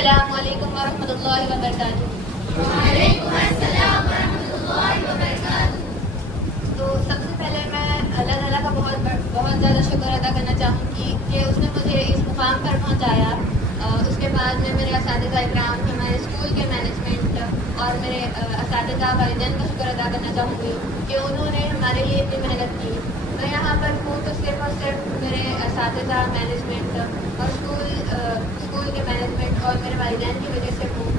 السلام علیکم ورحمۃ اللہ وبرکاتہ۔ وعلیکم السلام ورحمۃ اللہ وبرکاتہ۔ تو سب سے پہلے میں اللہ تعالیٰ کا بہت زیادہ شکر ادا کرنا چاہوں گی کہ اس نے مجھے اس مقام پر پہنچایا۔ اس کے بعد میں میرے اساتذہ اکرام، ہمارے اسکول کے مینجمنٹ اور میرے اساتذہ والدین کا شکر ادا کرنا چاہوں گی کہ انہوں نے ہمارے لیے اتنی محنت کی۔ میں یہاں پر ہوں تو صرف اور صرف میرے اساتذہ، مینجمنٹ اور اسکول کے مینجمنٹ اور میرے والدین کی وجہ سے ہوں۔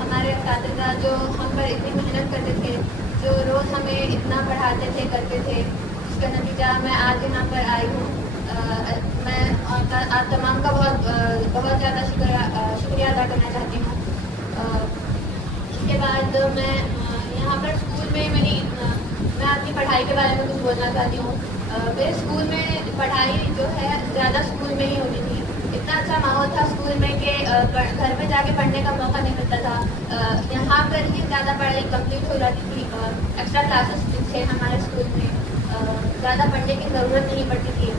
ہمارے اساتذہ جو ہم پر اتنی محنت کرتے تھے، جو روز ہمیں اتنا پڑھاتے تھے، کرتے تھے، جس کا نتیجہ میں آج یہاں پر آئی ہوں۔ میں آپ تمام کا بہت زیادہ شکریہ ادا کرنا چاہتی ہوں۔ اس کے بعد میں یہاں پر اسکول میں میں آپ کی پڑھائی کے بارے میں کچھ بولنا چاہتی ہوں۔ میرے اسکول میں پڑھائی جو ہے زیادہ اسکول میں ہی ہوتی تھی۔ اتنا اچھا ماحول تھا اسکول میں کہ گھر میں جا کے پڑھنے کا موقع نہیں ملتا تھا۔ یہاں پر ہی زیادہ پڑھائی کمپلیٹ ہو جاتی تھی۔ ایکسٹرا کلاسز تھے ہمارے اسکول میں، زیادہ پڑھنے کی ضرورت نہیں پڑتی تھی۔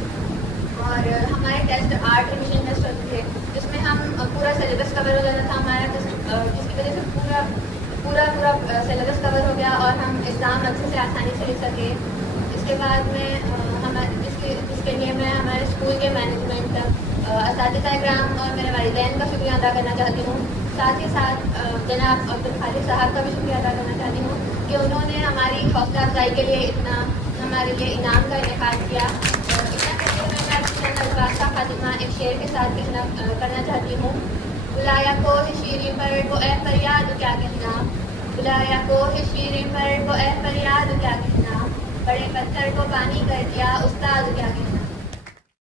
اور ہمارے ٹیسٹ 8 ریویژن ٹیسٹ ہوتے تھے، جس میں ہم پورا سلیبس کور ہو جاتا تھا ہمارا، جس کی وجہ سے پورا سلیبس کور ہو گیا اور ہم ایگزام اچھے سے آسانی سے لکھ سکے۔ اس کے بعد میں جس کے لیے میں ہمارے اسکول کے مینجمنٹ، اساتذہ اکرام اور میرے والدین کا شکریہ ادا کرنا چاہتی ہوں۔ ساتھ ہی ساتھ جناب عبدالخالق صاحب کا بھی شکریہ ادا کرنا چاہتی ہوں کہ انہوں نے ہماری حوصلہ افزائی کے لیے ہمارے لیے انعام کا انعقاد کیا۔ اتنا کرتے ہوئے میں اپنی چند الفاظ کا خاتمہ ایک شعر کے ساتھ کرنا چاہتی ہوں۔ بلایا کوہ شیریں پر وہ اے فریاد کیا کہنا، بلایا کوہ شیریں پر وہ اے فریاد کیا کہنا، بڑے پتھر کو پانی کر دیا استاد کیا کہنا۔